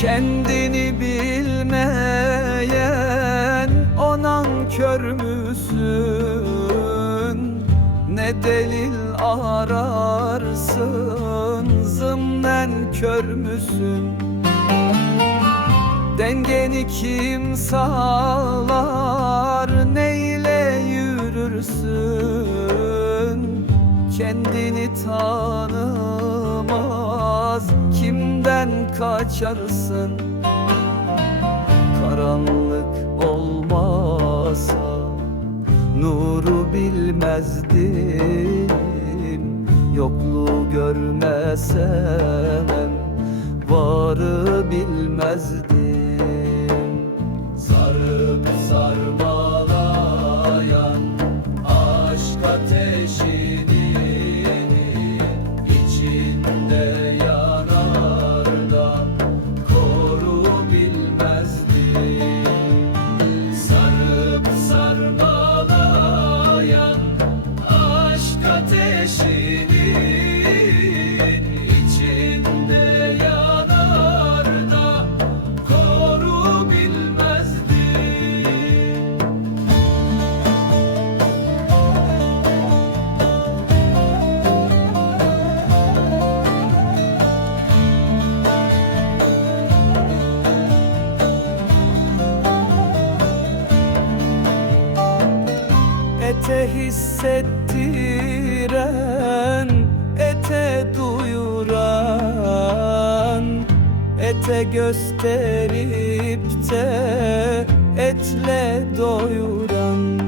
Kendini bilmeyen onan kör müsün? Ne delil ararsın zımnen kör müsün? Dengeni kim sağlar neyle yürürsün? Kendini tanımaz kimden kaçarsın? Karanlık olmasa nuru bilmezdim Yokluğu görmesem varı bilmezdim. Sarıp Ete hissettiren Ete duyuran Ete gösterip de Etle doyuran.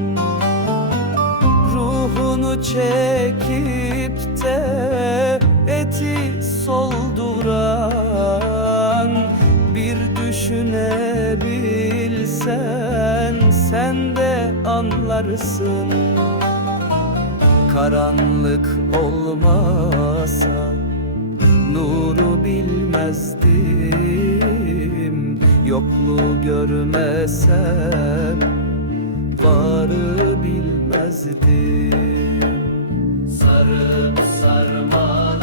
Ruhunu çekip de Eti solduran Bir düşünebilsen anlarsın Karanlık olmasa Nuru bilmezdim. Yokluğu görmesem Varı bilmezdim. Sarıp sarmalayan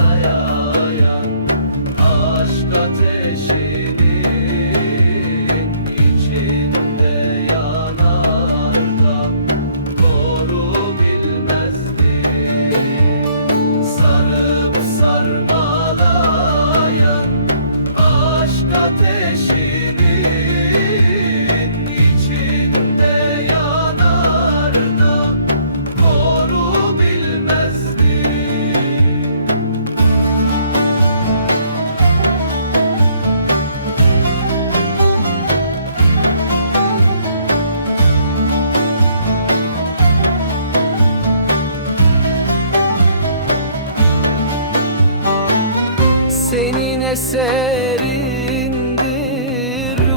Senin eserindir.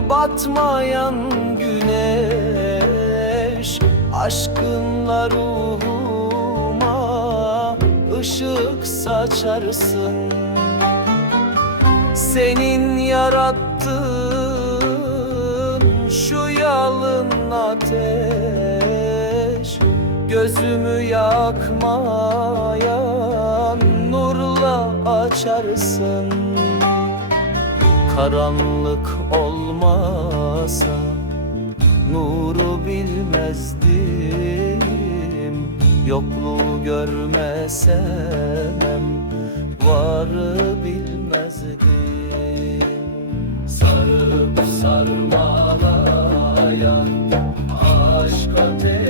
Batmayan güneş Aşkınla ruhuma ışık saçarsın. Senin yarattığın şu yalın ateş Gözümü yakmayan nurla açarsın. Karanlık olmasa nuru bilmezdim. Yokluğu görmesem varı bilmezdim. Sarıp sarmalayan aşk ateşinin